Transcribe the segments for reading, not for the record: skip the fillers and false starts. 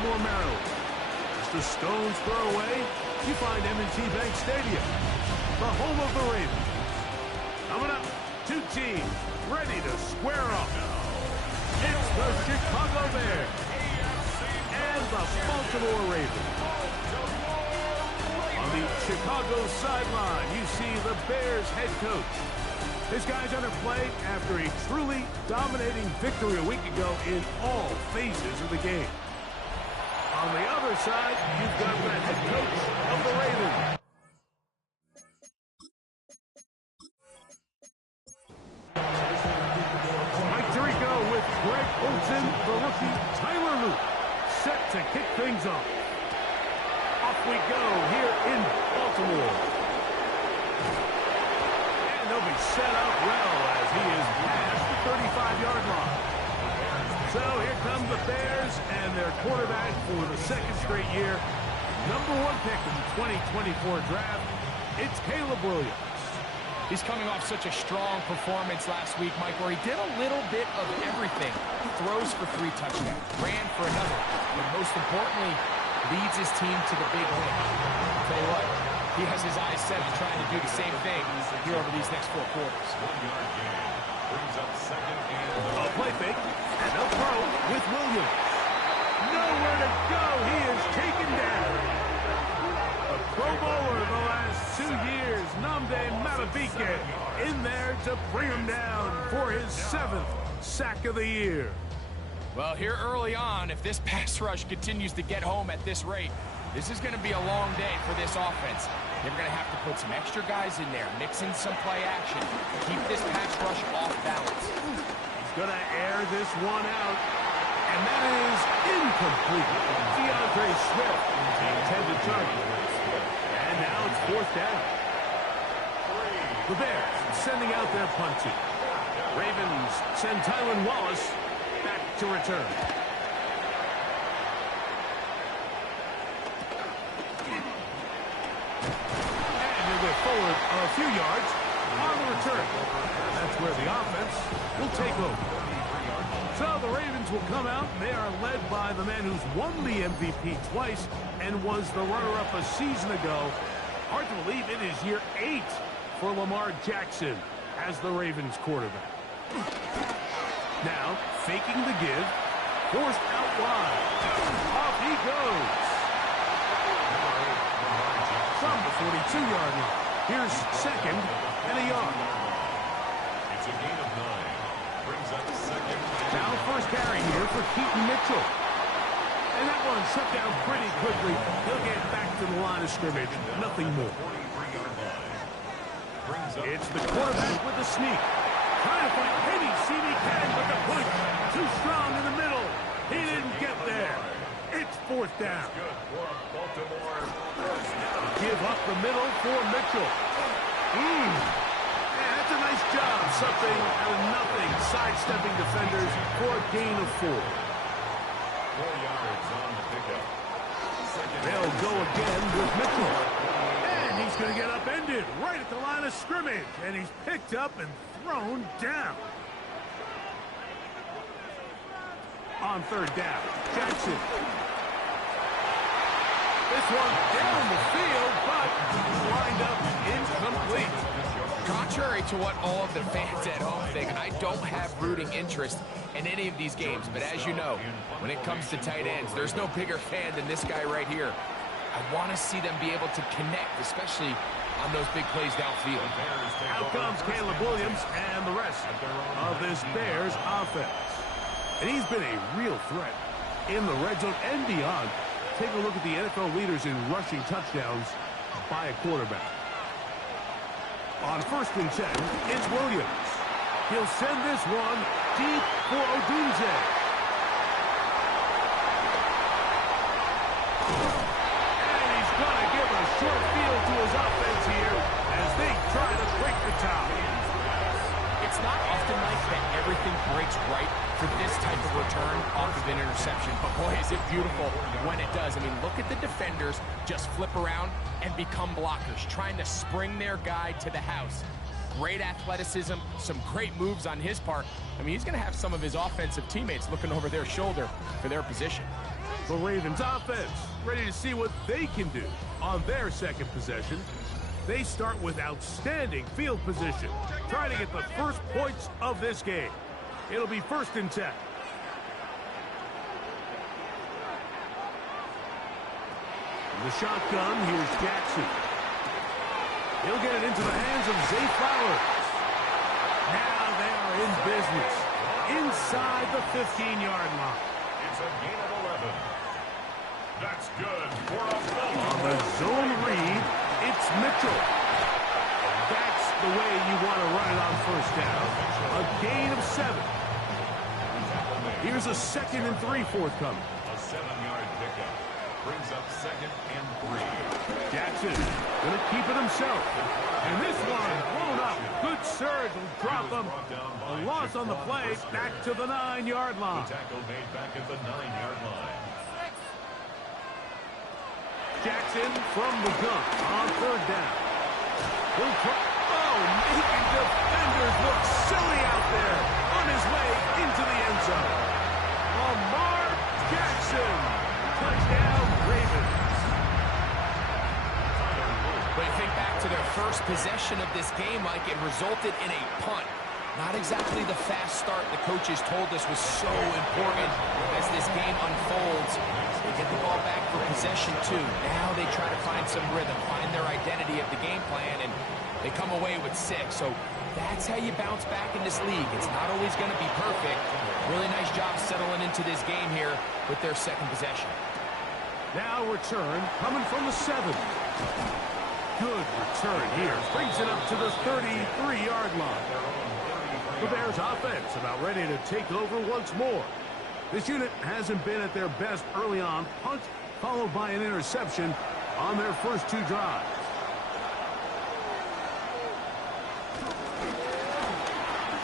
Baltimore, Maryland. Just a stone's throw away, you find M&T Bank Stadium, the home of the Ravens. Coming up, two teams ready to square off. It's the Chicago Bears and the Baltimore Ravens. On the Chicago sideline, you see the Bears head coach. His guys underplayed after a truly dominating victory a week ago in all phases of the game. On the other side, you've got the head coach of the Ravens. Mike Tirico with Greg Olsen, the rookie Tyler Luke, set to kick things off. Off we go here in Baltimore. And they'll be set up well as he is past the 35-yard line. So here come the Bears and their quarterback for the second straight year. Number one pick in the 2024 draft, it's Caleb Williams. He's coming off such a strong performance last week, Mike, where he did a little bit of everything. Throws for 3 touchdowns, ran for another, but most importantly, leads his team to the big win. I'll tell you what, he has his eyes set on trying to do the same thing here over these next 4 quarters. 1-yard gain. Brings up second and a play fake, and a throw with Williams. Nowhere to go, he is taken down. A Pro Bowler the last 2 years, Nnamdi Madubuike, in there to bring him down for his 7th sack of the year. Well, here early on, if this pass rush continues to get home at this rate, this is going to be a long day for this offense. They're going to have to put some extra guys in there, mix in some play action, keep this pass rush off balance. He's going to air this one out, and that is incomplete. DeAndre Swift, the intended target. And now it's 4th down. The Bears sending out their punt team. Ravens send Tylan Wallace back to return. And he'll go forward a few yards on the return. That's where the offense will take over. So the Ravens will come out, and they are led by the man who's won the MVP twice and was the runner-up a season ago. Hard to believe it is year 8 for Lamar Jackson as the Ravens quarterback. Now, faking the give, forced out wide. Off he goes. From the 42-yard line. Here's second and a yard. it's a gain of 9. Brings up second. Now first carry here for Keaton Mitchell. And that one shut down pretty quickly. He'll get back to the line of scrimmage. Nothing more. 43-yard line. Brings up It's the quarterback with the sneak. Trying to find Penny. CD can, but the push too strong in the middle. He didn't get there. It's 4th down. good for Baltimore. Give up the middle for Mitchell. Yeah, that's a nice job. Something out of nothing. Sidestepping defenders for a gain of 4. 4 yards on the pickup. They'll go again with Mitchell. And he's going to get upended right at the line of scrimmage. And he's picked up and thrown down. On 3rd down, Jackson. This one down the field, but lined up incomplete. Contrary to what all of the fans at home think, I don't have rooting interest in any of these games. But as you know, when it comes to tight ends, there's no bigger fan than this guy right here. I want to see them be able to connect, especially on those big plays downfield. Out comes Caleb Williams and the rest of this Bears offense. And he's been a real threat in the red zone and beyond. Take a look at the NFL leaders in rushing touchdowns by a quarterback. On 1st and 10, it's Williams. He'll send this one deep for Odunze. And he's going to give a short field to his offense here as they try to break the tie. It's not often like that everything breaks right for this type of return off of an interception. But boy, is it beautiful when it does. I mean, look at the defenders just flip around and become blockers, trying to spring their guy to the house. Great athleticism, some great moves on his part. I mean, he's going to have some of his offensive teammates looking over their shoulder for their position. The Ravens offense ready to see what they can do on their second possession. They start with outstanding field position, trying to get the first points of this game. It'll be 1st and 10. The shotgun, here's Jackson. He'll get it into the hands of Zay Flowers. Now they are in business inside the 15-yard line. It's a gain of 11. That's good for a fellow. On the zone read, it's Mitchell. That's the way you want to run it on 1st down. A gain of 7. Here's a 2nd and 3 forthcoming. A 7-yard pickup brings up 2nd and 3. Jackson going to keep it himself. And this one blown up. Good surge will drop him. A loss on the play back to the 9-yard line. The tackle made back at the 9-yard line. Jackson from the gun on 3rd down. He'll making defenders look silly out there on his way into the end zone. Lamar Jackson. Touchdown, Ravens. But you think back to their first possession of this game, Mike, it resulted in a punt. Not exactly the fast start the coaches told us was so important as this game unfolds. They get the ball back for possession 2. Now they try to find some rhythm, find their identity of the game plan, and they come away with 6. So that's how you bounce back in this league. It's not always going to be perfect. Really nice job settling into this game here with their second possession. Now return coming from the 7. Good return here. Brings it up to the 33-yard line. The Bears offense about ready to take over once more. This unit hasn't been at their best early on. Punt followed by an interception on their first 2 drives.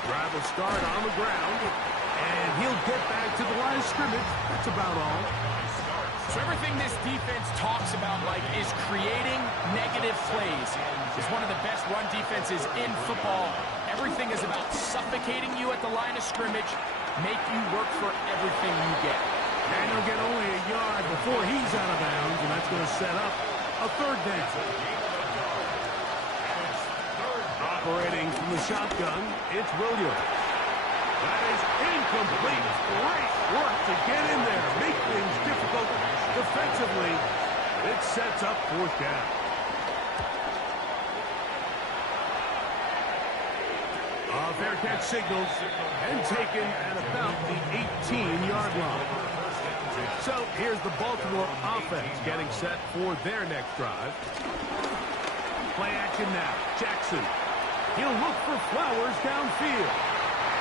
Drive will start on the ground, and he'll get back to the line of scrimmage. That's about all. So everything this defense talks about, Mike, is creating negative plays. It's one of the best run defenses in football. Everything is about suffocating you at the line of scrimmage, make you work for everything you get. And he'll get only a yard before he's out of bounds, and that's going to set up a 3rd down. Operating from the shotgun, it's Williams. That is incomplete. Great work to get in there, make things difficult defensively. It sets up 4th down. Fair catch signals and taken at about the 18-yard line. So here's the Baltimore offense getting set for their next drive. Play action now. Jackson. He'll look for Flowers downfield.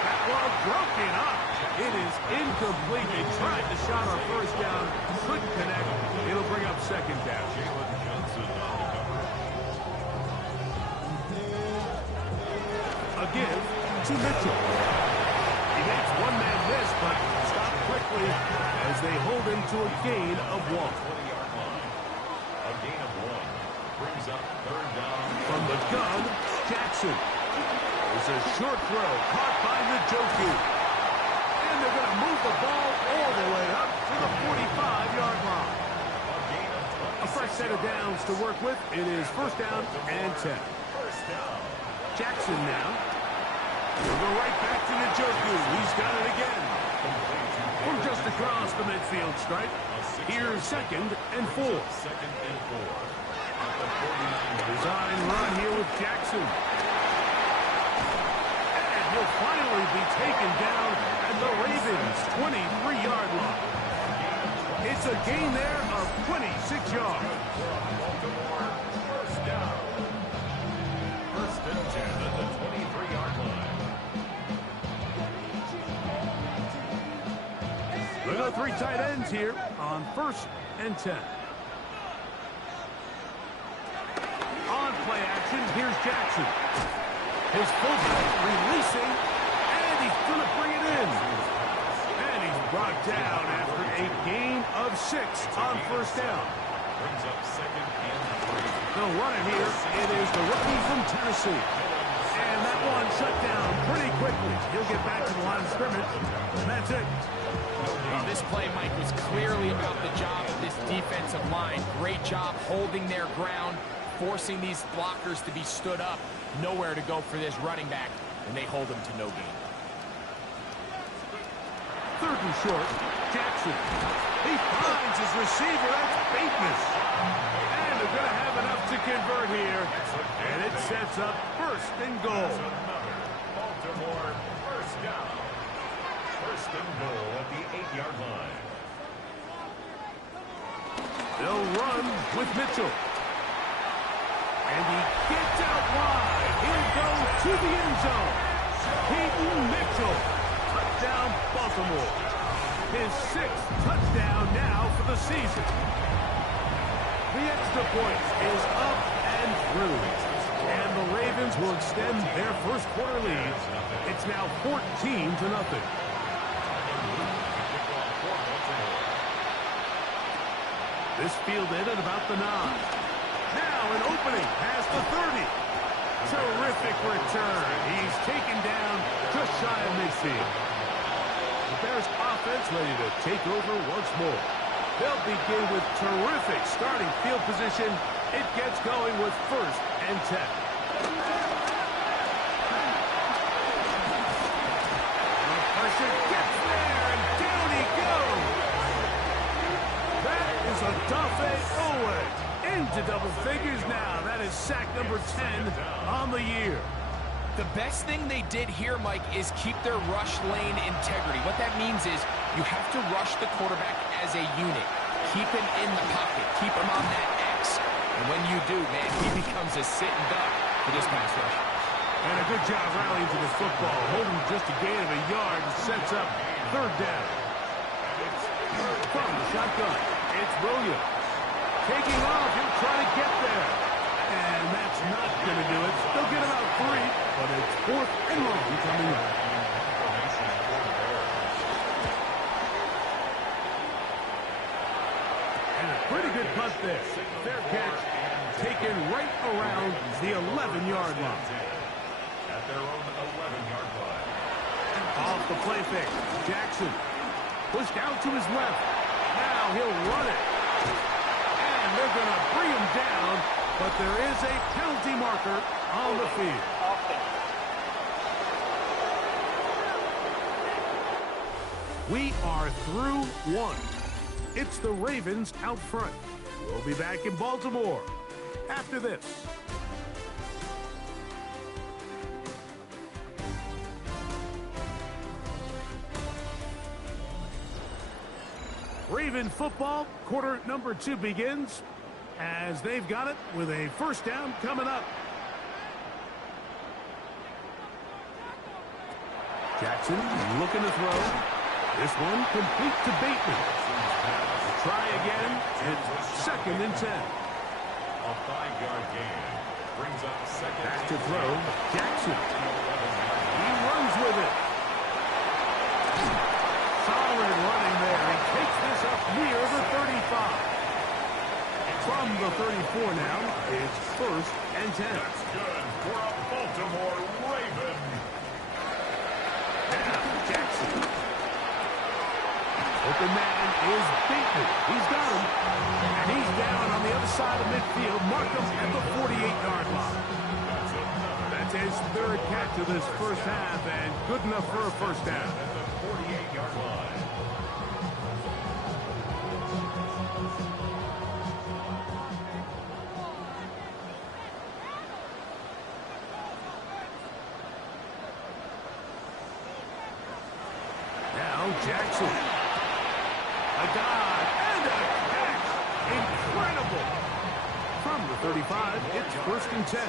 That ball broken up. It is incomplete. They tried to shot on 1st down. Couldn't connect. It'll bring up 2nd down. A give to Mitchell. He makes one-man miss, but stopped quickly as they hold him to a gain of 1. A gain of 1 brings up 3rd down. From the gun, Jackson. There's a short throw caught by Njoku. And they're going to move the ball all the way up to the 45-yard line. A fresh set of downs to work with. It is 1st down and 10. Jackson now. We'll go right back to Njoku. He's got it again. From just across the midfield stripe. Here's 2nd and 4. Design run here with Jackson. And he'll finally be taken down at the Ravens' 23-yard line. It's a gain there of 26 yards. First down. 1st and 10 at the 23-yard line. We've got 3 tight ends here on 1st and 10. On play action, here's Jackson. His fullback releasing, and he's going to bring it in. And he's brought down after a gain of 6 on 1st down. Brings up 2nd and 3. They'll run it here. It is the rookie from Tennessee. And that one shut down pretty quickly. He'll get back to the line of scrimmage. And that's it. This play, Mike, was clearly about the job of this defensive line. Great job holding their ground, forcing these blockers to be stood up. Nowhere to go for this running back, and they hold him to no gain. 3rd and short. Jackson. He finds his receiver. That's Bateman. And they're going to have enough to convert here. And it sets up 1st and goal. Baltimore first down. 1st and goal at the 8-yard line. They'll run with Mitchell. And he gets out wide. He'll go to the end zone. Peyton Mitchell. Touchdown, Baltimore. His 6th touchdown now for the season. The extra point is up and through. And the Ravens will extend their first quarter lead. It's now 14-0. This fielded at about the 9. Now an opening past the 30. Terrific return. He's taken down just shy of midfield. The Bears offense ready to take over once more. They'll begin with terrific starting field position. It gets going with 1st and 10. The pressure gets there, and down he goes. That is a Dafe Owe. Into double figures now. That is sack number 10 on the year. The best thing they did here, Mike, is keep their rush lane integrity. What that means is you have to rush the quarterback as a unit. Keep him in the pocket. Keep him on that X. And when you do, man, he becomes a sitting duck for this pass rush. And a good job rallying to the football. Holding just a gain of a yard and sets up 3rd down. From the shotgun, it's Williams. Taking off, he'll try to get there. And that's not going to do it. They'll get about 3, but it's 4th and long coming up. And a pretty good punt there. Fair catch, taken right around the 11-yard line. At their own 11-yard line. Off the play fake, Jackson pushed out to his left. Now he'll run it. And they're going to bring him down, but there is a penalty marker on the field. We are through 1. It's the Ravens out front. We'll be back in Baltimore after this. Raven football, quarter number 2 begins as they've got it with a 1st down coming up. Jackson looking to throw. This one complete to Bateman. Try again. It's 2nd and 10. A 5-yard gain brings up 2nd. Back to throw. Jackson. He runs with it. Solid running there. He takes this up near the 35. From the 34 now, it's 1st and 10. That's good for a Baltimore Raven. Now, Jackson. Open man is Bateman. He's got him. And he's down on the other side of midfield. Mark him at the 48-yard line. That's his 3rd catch of this first half, and good enough for a 1st down. At the 48-yard line. Now Jackson. A dive and a catch. Incredible. From the 35, it's 1st and 10.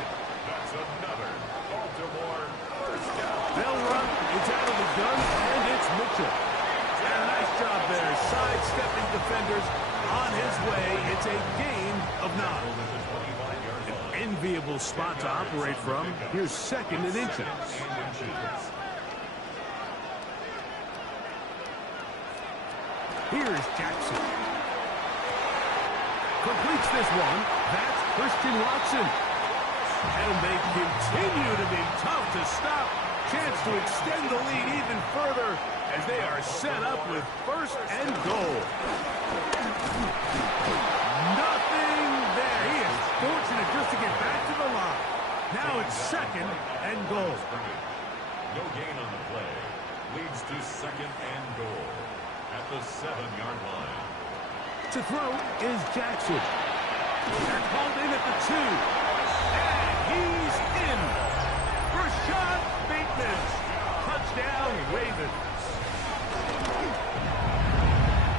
That's another Baltimore first down. They'll run. It's out of the gun, and it's Mitchell. And a nice job there. Sidestepping defenders on his way. It's a gain of 9. An enviable spot to operate from. Here's 2nd and inches. Here's Jackson. Completes this one. That's Christian Watson. And they continue to be tough to stop. Chance to extend the lead even further as they are set up with first and goal. Nothing there. He is fortunate just to get back to the line. Now it's second and goal. No gain on the play. Leads to second and goal at the 7-yard line. To throw is Jackson. They're called in at the 2. And he's in. Rashad Bateman. Touchdown, Ravens.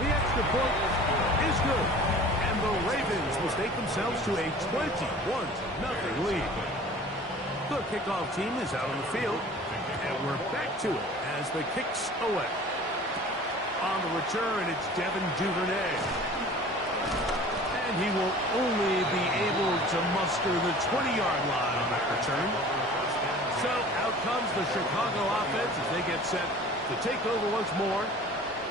The extra point is good. And the Ravens will take themselves to a 21-0 lead. The kickoff team is out on the field. And we're back to it as the kick's away. On the return, it's Devin Duvernay. And he will only be able to muster the 20-yard line on that return. So out comes the Chicago offense as they get set to take over once more.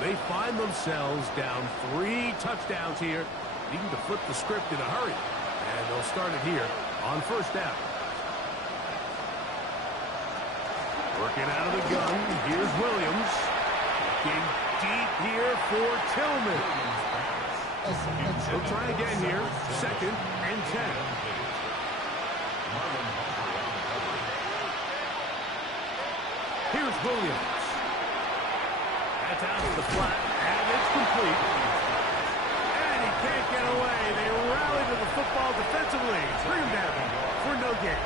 They find themselves down 3 touchdowns here, needing to flip the script in a hurry. And they'll start it here on first down. Working out of the gun, here's Williams. Looking deep here for Tillman. He'll try again here, second and 10. Here's Williams. That's out to the flat, and it's complete. And he can't get away. They rally to the football defensively. Bring him down for no gain.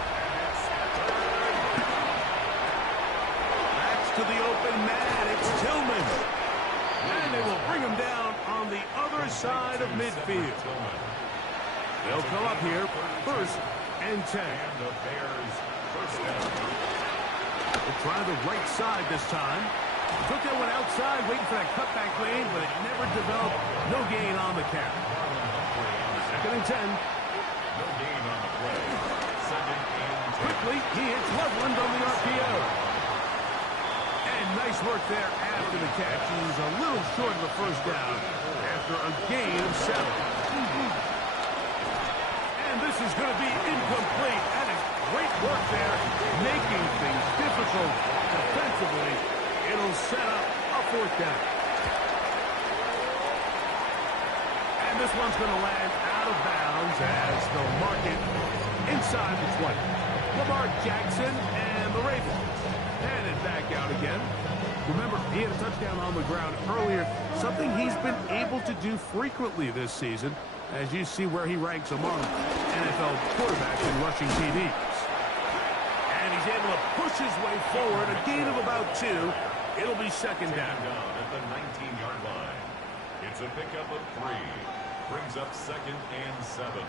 To the open man, it's Tillman. And they will bring him down on the other side of midfield. They'll come up here, first and 10. They'll try the right side this time. Took that one outside, waiting for that cutback lane, but it never developed. No gain on the carry. Second and 10. No gain on the play. Second and 10. Quickly, he hits Loveland on the RPO. Nice work there after the catch. He's a little short of the first down after a gain of 7. And this is going to be incomplete. That is great work there, making things difficult defensively. It'll set up a 4th down. And this one's going to land out of bounds as they'll mark it inside the 20. Lamar Jackson and the Ravens. And it back out again. Remember, he had a touchdown on the ground earlier, something he's been able to do frequently this season, as you see where he ranks among NFL quarterbacks in rushing TDs. And he's able to push his way forward, a gain of about 2. It'll be second down. At the 19-yard line. It's a pickup of 3. Brings up second and 7.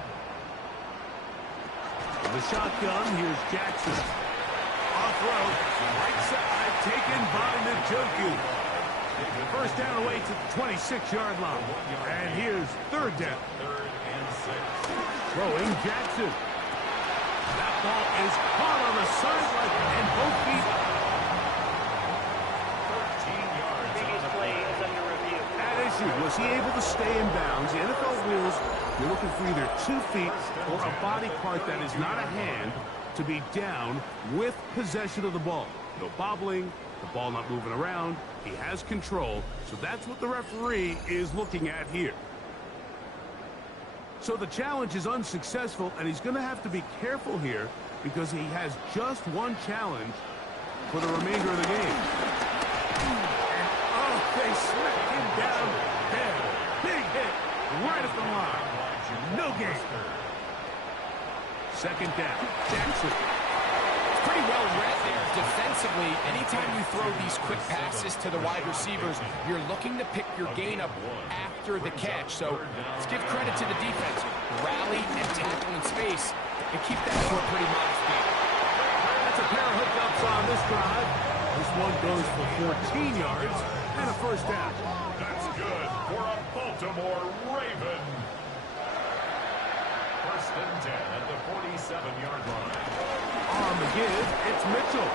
The shotgun, here's Jackson. Off road, right side, taken by Njoku. First down away to the 26-yard line. And here's third down. Third and 6. Throwing Jackson. That ball is caught on the sideline and both feet. 13 yards. Previous play is under review. At issue, was he able to stay in bounds? The NFL rules, you're looking for either 2 feet or a body part that is not a hand to be down with possession of the ball. No bobbling, the ball not moving around. He has control, so that's what the referee is looking at here. So the challenge is unsuccessful, and he's going to have to be careful here because he has just one challenge for the remainder of the game. And, oh, they smack him down there. Big hit right at the line. No gain. Second down, Jackson. It's pretty well read there defensively. Anytime you throw these quick passes to the wide receivers, you're looking to pick your gain up after the catch. So let's give credit to the defense. Rally and tackle in space and keep that to a pretty modest gain. That's a pair of hookups on this drive. This one goes for 14 yards and a first down. That's good for a Baltimore Raven. First and 10 at the 47-yard line. On the give, it's Mitchell.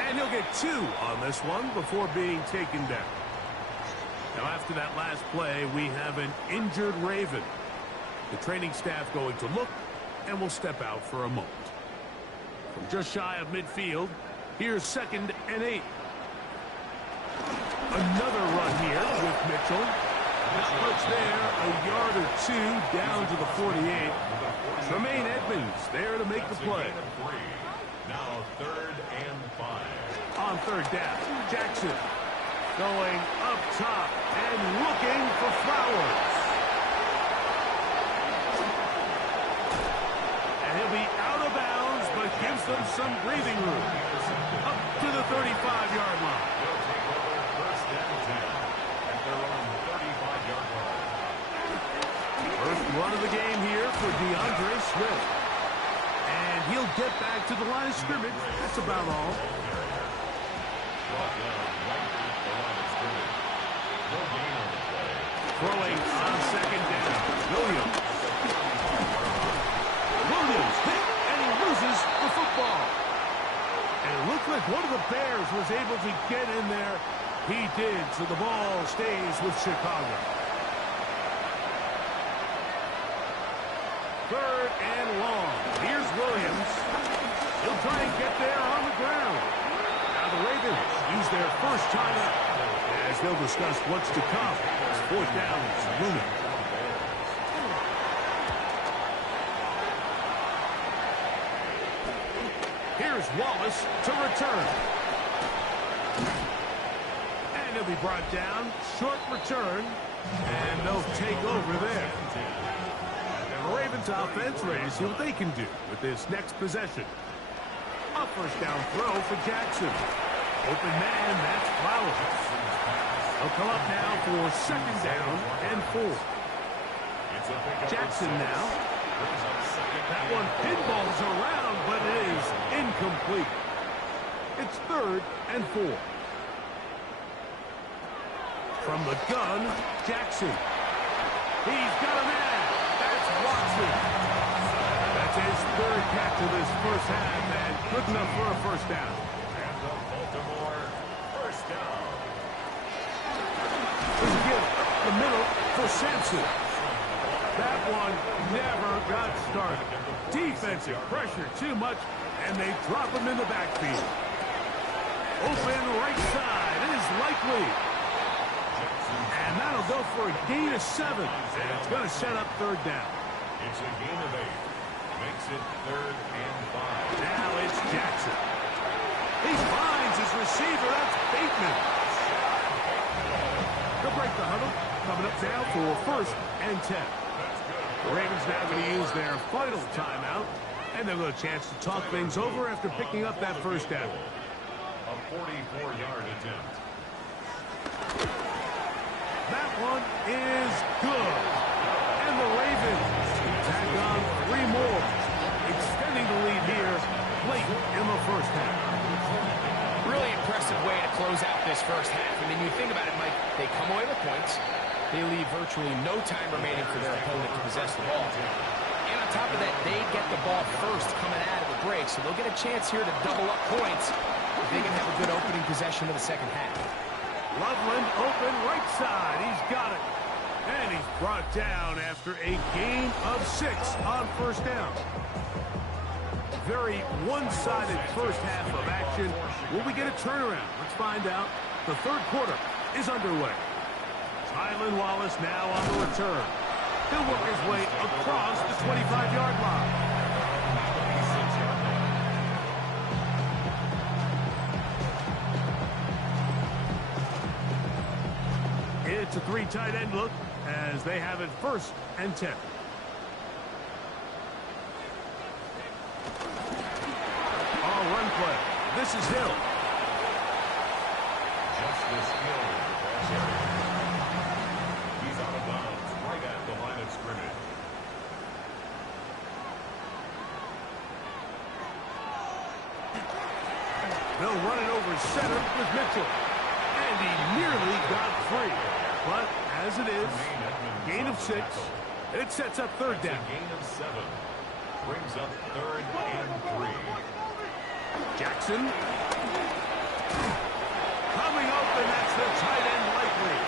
And he'll get 2 on this one before being taken down. Now, after that last play, we have an injured Raven. The training staff going to look, and will step out for a moment. From just shy of midfield, here's 2nd and 8. Another run here with Mitchell. Not much there, a yard or two down to the 48. Tremaine Edmonds there to make the play. Now 3rd and 5. On 3rd down, Jackson going up top and looking for Flowers. And he'll be out of bounds, but gives them some breathing room. Up to the 35-yard line. They'll take over 1st and 10 at their own 35-yard line. First run of the game here for DeAndre Swift. And he'll get back to the line of scrimmage. That's about all. Brought down right at the line of scrimmage. No gain on the play. Throwing on 2nd down. Williams hit, and he loses the football. And it looked like one of the Bears was able to get in there. He did, so the ball stays with Chicago. 3rd and long. Here's Williams. He'll try and get there on the ground. Now the Ravens use their first timeout as they'll discuss what's to come. 4th down is looming. Here's Wallace to return. And he'll be brought down. Short return. And they'll take over there. The Ravens offense ready to see what they can do with this next possession. A 1st down throw for Jackson. Open man, that's Flowers. He'll come up now for 2nd down and 4. Jackson now. That one pinballs around, but it is incomplete. It's 3rd and 4. From the gun, Jackson. He's got a man. That's Watson. That's his 3rd catch of this first half, and good enough for a 1st down. And the Baltimore 1st down. There's a give up the middle for Sampson. That one never got started. Defensive pressure too much, and they drop him in the backfield. Open right side is likely. And that'll go for a gain of 7. And it's going to set up 3rd down. It's a gain of 8. Makes it 3rd and 5. Now it's Jackson. He finds his receiver. That's Bateman. They'll break the huddle. Coming up now for 1st and 10. The Ravens now going to use their final timeout. And they'll get a chance to talk things over after picking up that 1st down. A 44-yard attempt. That one is good. And the Ravens tag on 3 more, extending the lead here late in the first half. Really impressive way to close out this first half. I mean, you think about it, Mike, they come away with points. They leave virtually no time remaining for their opponent to possess the ball. And on top of that, they get the ball first coming out of the break, so they'll get a chance here to double up points if they can have a good opening possession of the second half. Loveland open right side. He's got it. And he's brought down after a gain of 6 on 1st down. Very one-sided first half of action. Will we get a turnaround? Let's find out. The 3rd quarter is underway. Tylan Wallace now on the return. He'll work his way across the 25-yard line. It's a 3 tight end look as they have it 1st and 10. All run play. This is Hill. Justice Hill in the cross area. He's out of bounds right at the line of scrimmage. They'll run it over center with Mitchell. And he nearly got free. But as it is, gain of 6. It sets up 3rd down. A gain of 7. Brings up 3rd and 3. Jackson. Coming open, that's the tight end likely.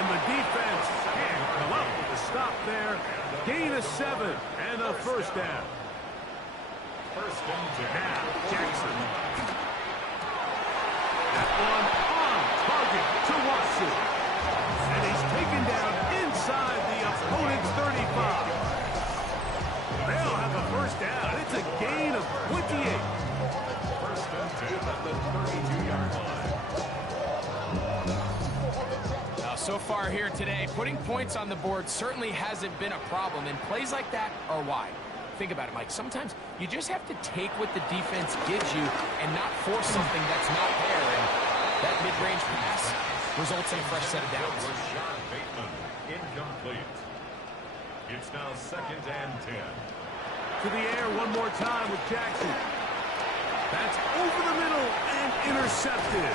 And the defense can't come up with a stop there. Gain of 7 and a 1st down. First and 10. Now, Jackson. That one on target to Watson. And he's taken down inside the opponent's 35. They'll have a first down. It's a gain of 28. First and 10 at the 32-yard line. Now, so far here today, putting points on the board certainly hasn't been a problem, and plays like that are why. Think about it, Mike. Sometimes you just have to take what the defense gives you and not force something that's not there. And that mid-range pass results in a fresh set of downs. Rashad Bateman, incomplete. It's now second and 10. To the air one more time with Jackson. That's over the middle and intercepted.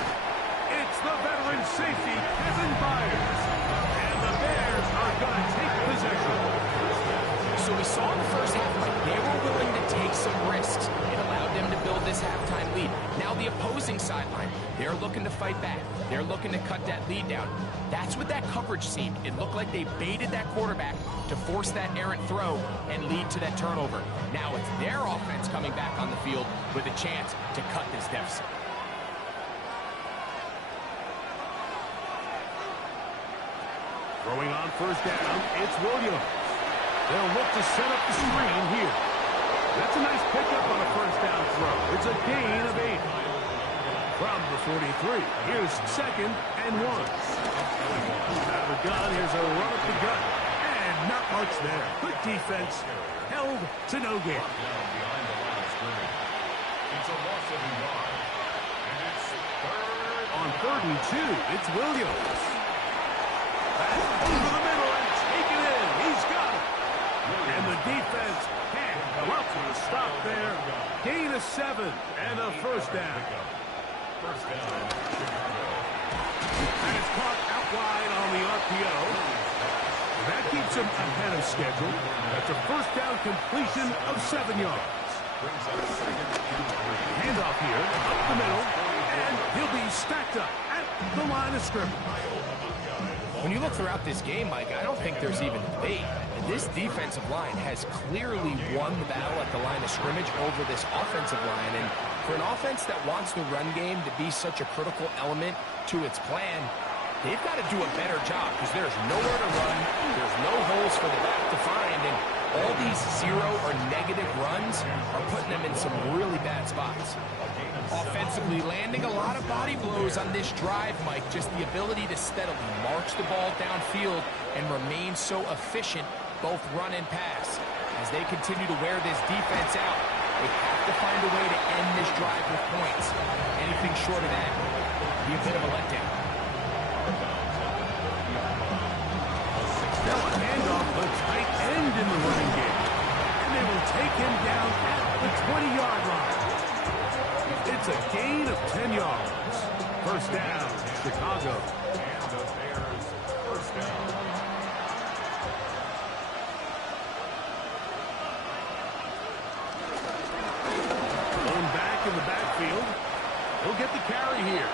It's the veteran safety, Kevin Byers. And the Bears are going to take possession. So we saw in the first half, like, they were willing to take some risks. It allowed them to build this halftime lead. Now the opposing sideline, they're looking to fight back. They're looking to cut that lead down. That's what that coverage seemed. It looked like they baited that quarterback to force that errant throw and lead to that turnover. Now it's their offense coming back on the field with a chance to cut this deficit. Throwing on first down, it's Williams. They'll look to set up the screen here. That's a nice pickup on a first down throw. It's a gain of 8. From the 43, here's second and 1. Out of the gun, here's a run up the gut. And not much there. Good defense. Held to no gain. Behind the line of scrimmage. It's a loss of a yard. And it's third. On 3rd and 2, it's Williams. That's over the middle and taken in. He's got it. And the defense can't come up with a stop there. Gain of 7 and a first down. First down, Chicago. And it's caught out wide on the RPO. That keeps him ahead of schedule. That's a first down completion of 7 yards. Brings up second and 3. Handoff here, up the middle, and he'll be stacked up at the line of scrimmage. When you look throughout this game, Mike, I don't think there's even debate. This defensive line has clearly won the battle at the line of scrimmage over this offensive line. And for an offense that wants the run game to be such a critical element to its plan, they've got to do a better job because there's nowhere to run, there's no holes for the back to find, and all these zero or negative runs are putting them in some really bad spots. Offensively, landing a lot of body blows on this drive, Mike. Just the ability to steadily march the ball downfield and remain so efficient, both run and pass. As they continue to wear this defense out, they have to find a way to end this drive with points. Anything short of that would be a bit of a letdown. Now a handoff, a tight end in the running game. And they will take him down at the 20-yard line. It's a gain of 10 yards. First down, Chicago. And the Bears first down. Going back in the backfield. He'll get the carry here.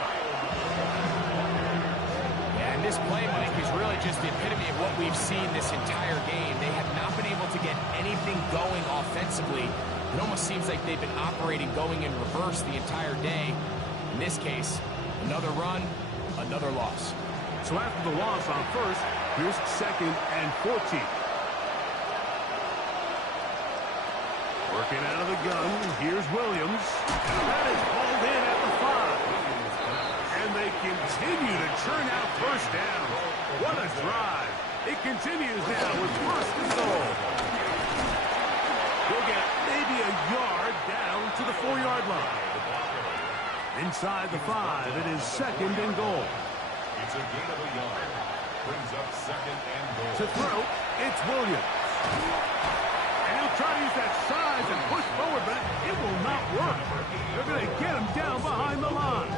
Yeah, and this play, Mike, is really just the epitome of what we've seen this entire game. They have not been able to get anything going offensively. It almost seems like they've been operating going in reverse the entire day. In this case, another run, another loss. So after the loss on first, here's second and 14. Working out of the gun, here's Williams. That is hauled in at the 5. And they continue to churn out first down. What a drive. It continues now with first and goal. He'll get maybe a yard down to the 4-yard line. Inside the 5, it is second and goal. It's a gain of a yard. Brings up second and goal. To throw, it's Williams. And he'll try to use that size and push forward, but it will not work. They're going to get him down behind the line.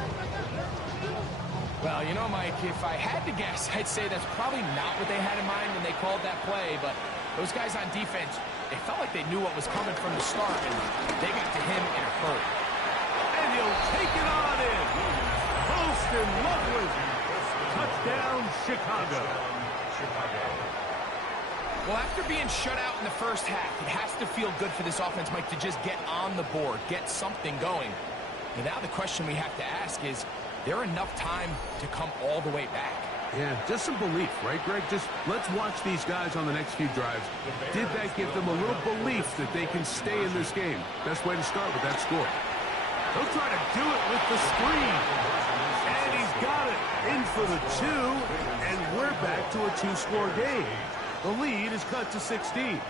Well, you know, Mike, if I had to guess, I'd say that's probably not what they had in mind when they called that play, but those guys on defense, they felt like they knew what was coming from the start, and they got to him in a hurry. And he'll take it on in. Holston Loveland. Touchdown, Chicago. Well, after being shut out in the first half, it has to feel good for this offense, Mike, to just get on the board, get something going. And now the question we have to ask is there enough time to come all the way back? Yeah, just some belief, right, Greg? Just let's watch these guys on the next few drives. Did that give them a little belief that they can stay in this game? Best way to start with that score. He'll try to do it with the screen. And he's got it in for the 2, and we're back to a 2-score game. The lead is cut to 16.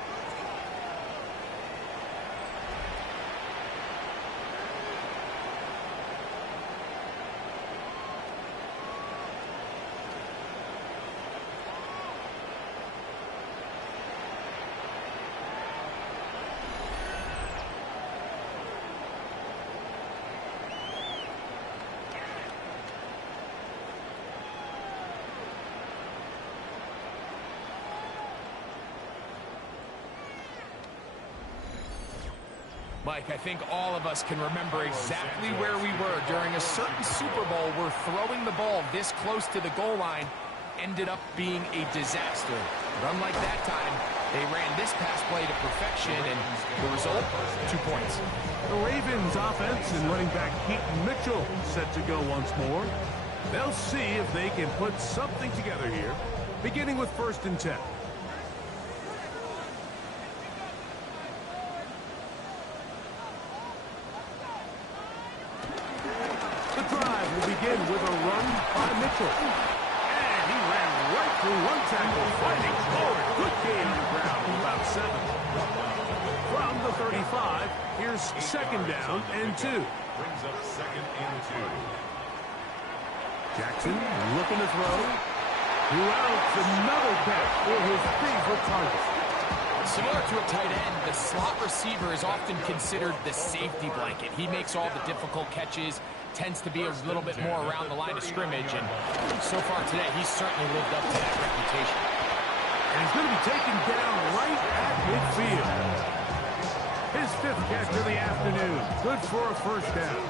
Mike, I think all of us can remember exactly where we were during a certain Super Bowl where throwing the ball this close to the goal line ended up being a disaster. But unlike that time, they ran this pass play to perfection, and the result, 2 points. The Ravens offense and running back Keaton Mitchell set to go once more. They'll see if they can put something together here, beginning with 1st and 10. Begin with a run by Mitchell. And he ran right through one tackle, fighting forward. Good gain on the ground of about 7. From the 35, here's 2nd down and 2. Brings up 2nd and 2. Jackson looking to throw. Throughout another catch for his favorite target. Similar to a tight end, the slot receiver is often considered the safety blanket. He makes all the difficult catches, tends to be a little bit more around the line of scrimmage, and so far today, he's certainly lived up to that reputation. And he's going to be taken down right at midfield. His 5th catch of the afternoon. Good for a 1st down.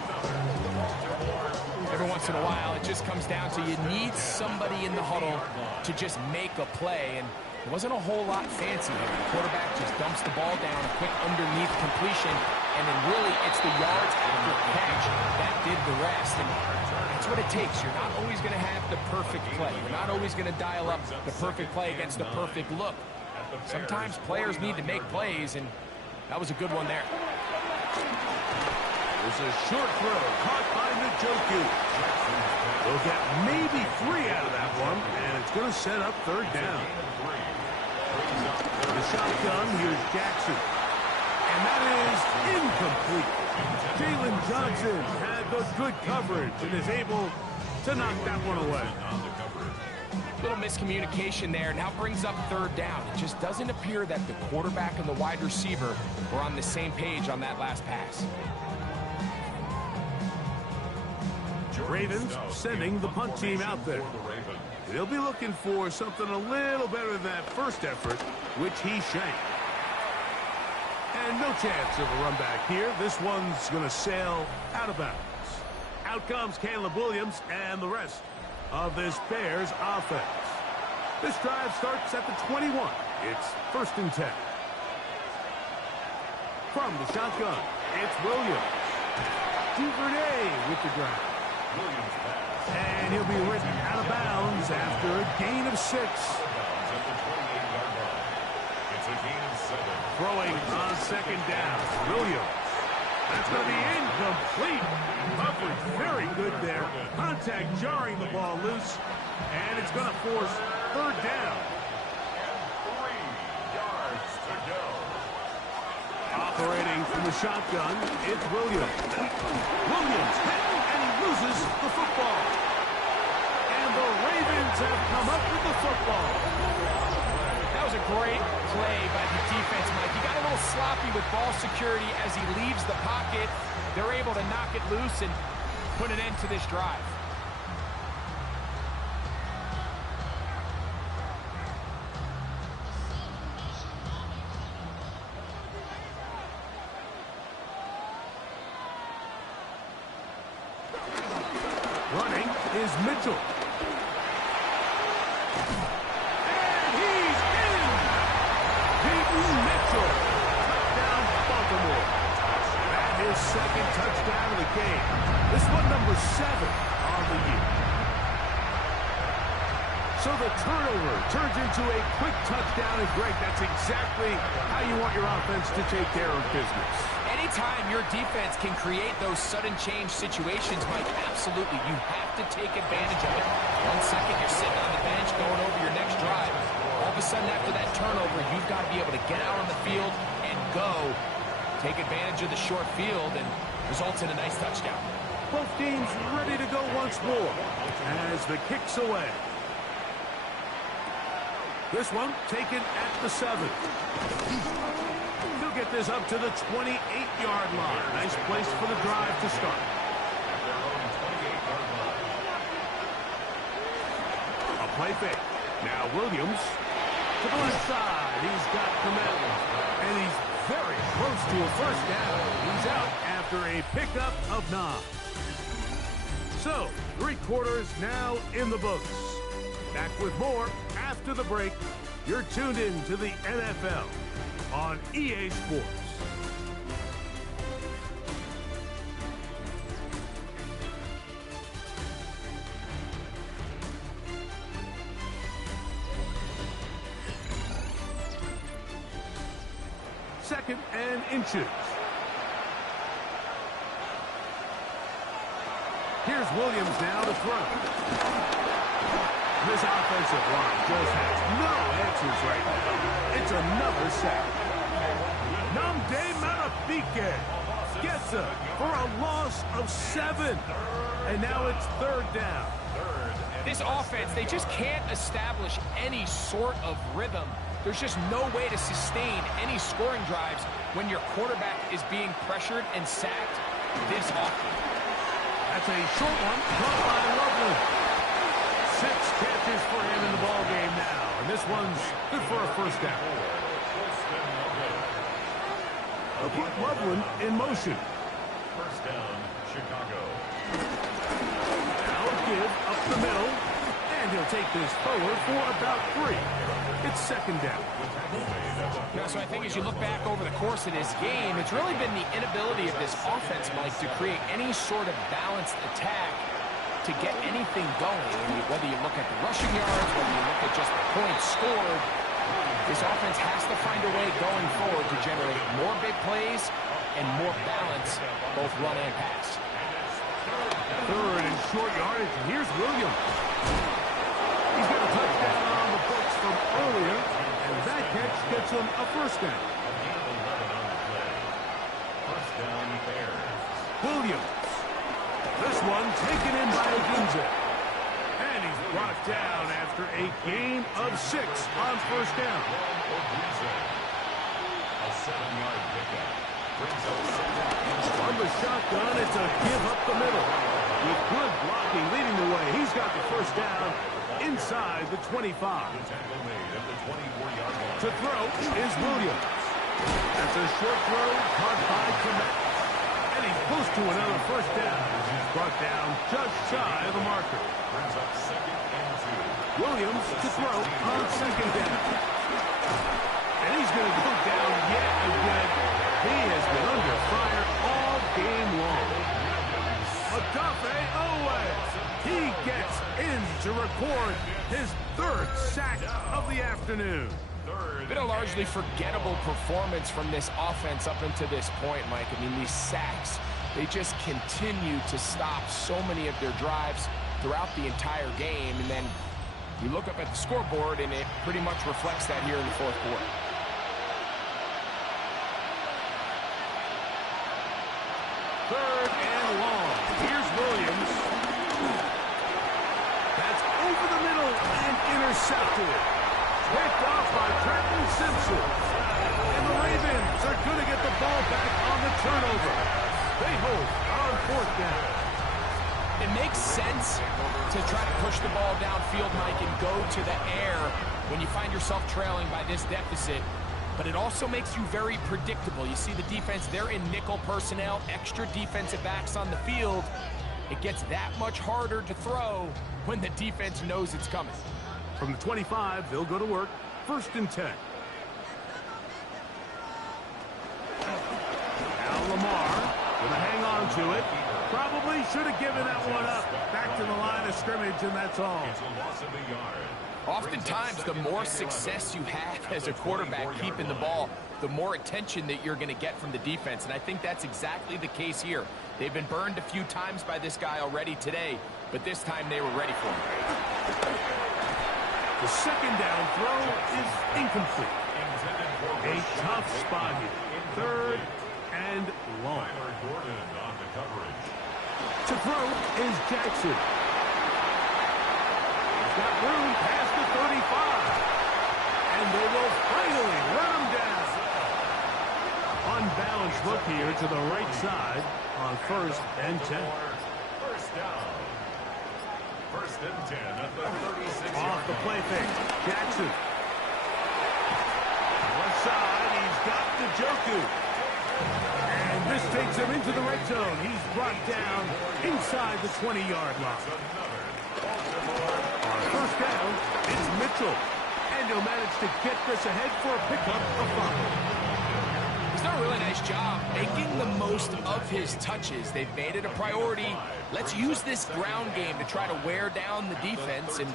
Every once in a while, it just comes down to you need somebody in the huddle to just make a play, and it wasn't a whole lot fancy here. The quarterback just dumps the ball down, a quick underneath completion, and then really it's the yards after catch that did the rest. And that's what it takes. You're not always going to have the perfect play. You're not always going to dial up the perfect play against the perfect look. Sometimes players need to make plays, and that was a good one there. There's a short throw caught by Njoku. They'll get maybe 3 out of that one, and it's going to set up 3rd down. The shotgun, here's Jackson. And that is incomplete. Jalen Johnson had the good coverage and is able to knock that one away. Little miscommunication there. Now brings up 3rd down. It just doesn't appear that the quarterback and the wide receiver were on the same page on that last pass. Ravens sending the punt team out there. They'll be looking for something a little better than that first effort, which he shanked. And no chance of a run back here. This one's going to sail out of bounds. Out comes Caleb Williams and the rest of this Bears offense. This drive starts at the 21. It's 1st and 10. From the shotgun, it's Williams. Duvernay with the drive. And he'll be written out of bounds after a gain of 6. It's a gain of 7. Throwing on 2nd down. Williams. That's going to be incomplete. Coverage very good there. Contact jarring the ball loose. And it's going to force 3rd down. 3 yards to go. Operating from the shotgun, it's Williams. Williams hit, and he loses the football. And the Ravens have come up with the football. That was a great play by the defense, Mike. He got a little sloppy with ball security as he leaves the pocket. They're able to knock it loose and put an end to this drive. Running is Mitchell. And he's in! their second touchdown of the game. This one number 7 on the year. So the turnover turns into a quick touchdown, and Greg, that's exactly how you want your offense to take care of business. Anytime your defense can create those sudden change situations, Mike, absolutely, you have to take advantage of it. 1 second, you're sitting on the bench going over your next drive. All of a sudden, after that turnover, you've got to be able to get out on the field and go. Take advantage of the short field, and results in a nice touchdown. Both teams ready to go once more as the kick's away. This one taken at the 7. He'll get this up to the 28-yard line. Nice place for the drive to start. A play fake. Now Williams to the left side. He's got command. And he's very close to a first down. He's out after a pickup of 9. So, 3 quarters now in the books. Back with more after the break. You're tuned in to the NFL on EA Sports. Second and inches. Here's Williams now to throw. This offensive line just has no answers right now. It's another sack. Namde Marapike gets it for a loss of 7. And now it's 3rd down. This offense, they just can't establish any sort of rhythm. There's just no way to sustain any scoring drives when your quarterback is being pressured and sacked this often. That's a short one caught by Loveland. 6 catches for him in the ball game now, and this one's good for a first down. They'll put Loveland in motion. First down, Chicago. Now give up the middle, and he'll take this forward for about 3. It's 2nd down. Yeah, so I think as you look back over the course of this game, it's really been the inability of this offense, Mike, to create any sort of balanced attack to get anything going. Whether you look at the rushing yards, whether you look at just the points scored, this offense has to find a way going forward to generate more big plays and more balance, both run and pass. 3rd and short yardage. Here's Williams. He's got a touchdown on the books from earlier, and that catch gets him a first down. First down, Bears. Williams. This one taken in by Gunza. And he's brought down after a gain of 6 on first down. A 7-yard pickup. Brings up 2nd. On the shotgun, it's a give up the middle. With good blocking leading the way, he's got the first down inside the 25. Tackle made at the 24-yard line. To throw is Williams. That's a short throw caught by Komet. And he's close to another first down as he's brought down just shy of the marker. Brings up 2nd and 2. Williams to throw on 2nd down. And he's going to go down yet again. He has been under fire all game long. Odafe Owe. He gets in to record his 3rd sack of the afternoon. Been a largely forgettable performance from this offense up until this point, Mike. I mean, these sacks, they just continue to stop so many of their drives throughout the entire game. And then you look up at the scoreboard, and it pretty much reflects that here in the 4th quarter. Third and long. Here's Williams. That's over the middle and intercepted. Picked off by Trenton Simpson. And the Ravens are going to get the ball back on the turnover. They hold on 4th down. It makes sense to try to push the ball downfield, Mike, and go to the air when you find yourself trailing by this deficit. But it also makes you very predictable. You see the defense, they're in nickel personnel, extra defensive backs on the field. It gets that much harder to throw when the defense knows it's coming. From the 25, they'll go to work. 1st and 10. Now Lamar With a hang on to it. Probably should have given that one up. Back to the line of scrimmage, and that's all. It's a loss of a yard. Oftentimes, the more success you have as a quarterback keeping the ball, the more attention that you're going to get from the defense. And I think that's exactly the case here. They've been burned a few times by this guy already today, but this time they were ready for him. The second down throw is incomplete. A tough spot here. Third and long. Gordon on the coverage. To throw is Jackson. He's got room past the 35. And they will finally run him down. Unbalanced look here to the right side on 1st and 10. First down. 1st and 10 at the 36. Off the play fake. Jackson. Left side, he's got the Njoku. And this takes him into the red zone. He's brought down inside the 20-yard line. On 1st down, it's Mitchell. And he'll manage to get this ahead for a pickup of 5. He's done a really nice job making the most of his touches. They've made it a priority. Let's use this ground game to try to wear down the defense. And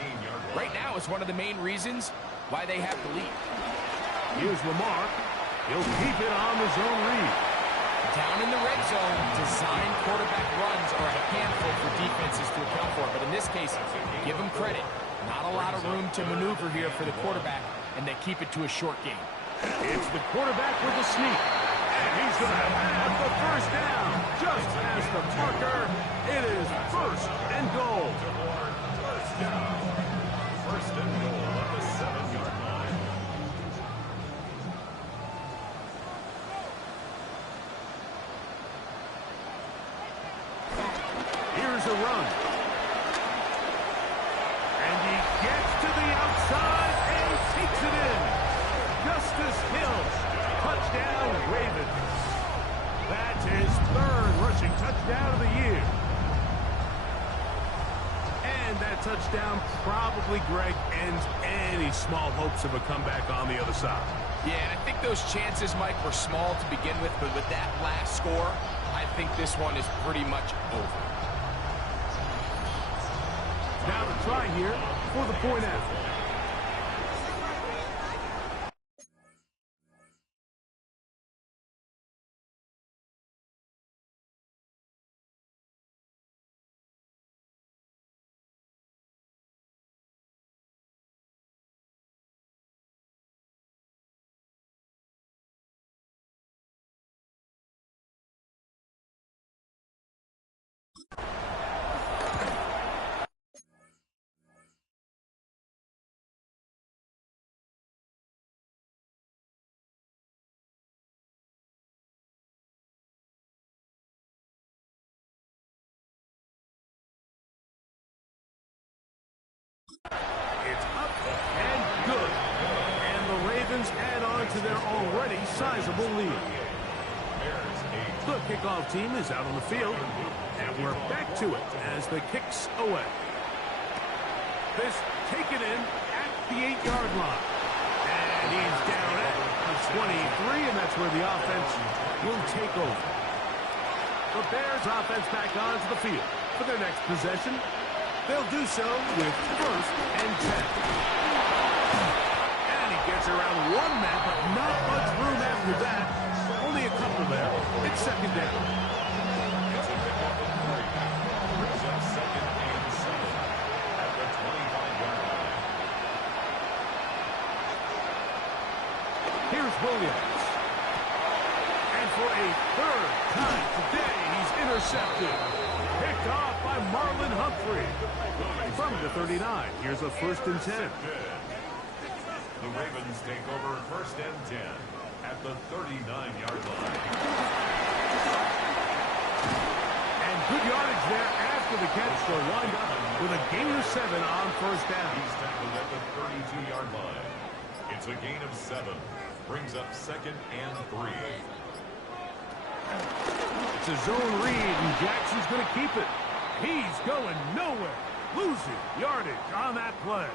right now, it's one of the main reasons why they have the lead. Here's Lamar. He'll keep it on the zone read. Down in the red zone, design quarterback runs are a handful for defenses to account for. But in this case, give them credit. Not a lot of room to maneuver here for the quarterback, and they keep it to a short game. It's the quarterback with the sneak. And he's going to have the 1st down. Just past the marker. It is 1st and goal. 1st down. 1st and goal at the 7-yard line. Here's a run. And he gets to the outside and takes it in. Justice Hills. Touchdown, Ravens. That's his 3rd rushing touchdown of the year. And that touchdown probably, Greg, ends any small hopes of a comeback on the other side. Yeah, and I think those chances, Mike, were small to begin with, but with that last score, I think this one is pretty much over. Now the try here for the point after. It's up and good. And the Ravens add on to their already sizable lead. The kickoff team is out on the field. And we're back to it as the kick's away. This taken in at the 8-yard line. And he's down at the 23, and that's where the offense will take over. The Bears offense back onto the field for their next possession. They'll do so with 1st and 10. And he gets around one man, but not much room after that. Only a couple there. It's 2nd down. Brings up 2nd and 7 at the 25-yard line. Here's Williams. And for a 3rd time today, he's intercepted. Picked off by Marlon Humphrey. From the 39, here's a 1st and 10. The Ravens take over 1st and 10 at the 39-yard line. And good yardage there after the catch. They'll wind up with a gain of 7 on 1st down. He's tackled at the 32-yard line. It's a gain of 7. Brings up 2nd and 3. It's a zone read, and Jackson's going to keep it. He's going nowhere. Losing yardage on that play.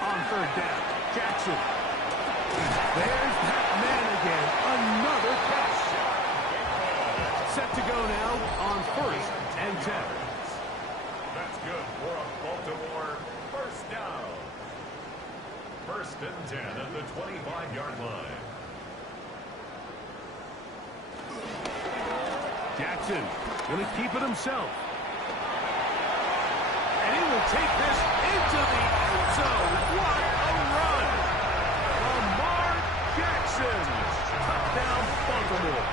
On 3rd down, Jackson. There's that man again. Another catch. Set to go now on 1st and 10. That's good for a Baltimore first down. 1st and 10 at the 25-yard line. Jackson going to keep it himself. And he will take this into the end zone. What a run! Lamar Jackson. Touchdown, Baltimore.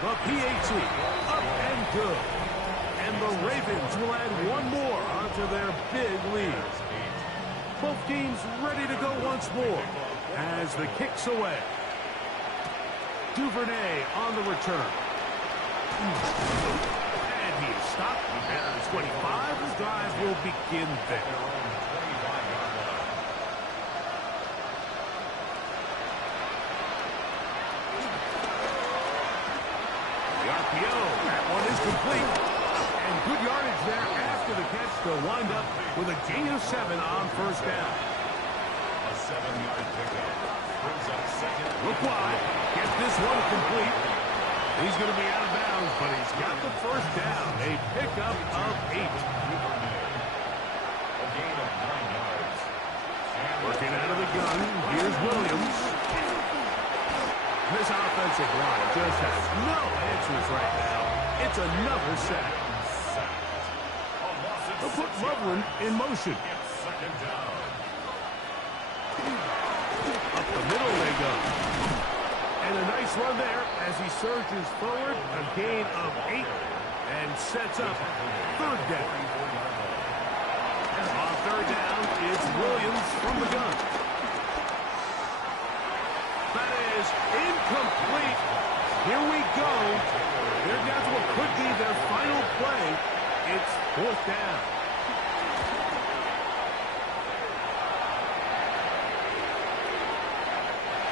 The PAT up and good. And the Ravens will add one more onto their big lead. Both teams ready to go once more as the kick's away. Duvernay on the return. And he is stopped at the 25. The drive will begin there. The RPO, that one is complete. And good yardage there after the catch to wind up with a gain of 7 on 1st down. A 7-yard pickup brings up 2nd. Look wide. Gets this one complete. He's going to be out of bounds, but he's got the 1st down. A pickup of 8. A gain of 9 yards. Working out of the gun. Here's Williams. This offensive line just has no answers right now. It's another sack. They'll put Loveland in motion. 2nd down. Up the middle they go. And a nice run there as he surges forward. A gain of 8 and sets up 3rd down. On 3rd down, it's Williams from the gun. That is incomplete. Here we go. They're down to what could be their final play. It's 4th down.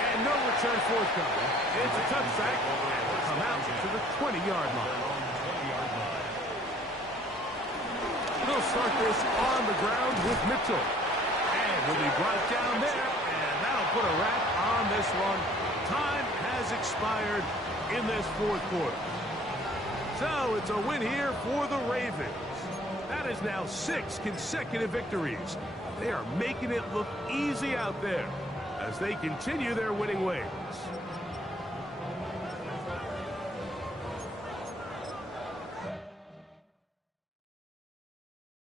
And no return forthcoming. It's a touchback. And will come out to the 20-yard line. They'll start this on the ground with Mitchell. And will be brought down there. And that'll put a wrap on this one. Time has expired in this 4th quarter. So it's a win here for the Ravens. That is now 6 consecutive victories. They are making it look easy out there as they continue their winning ways.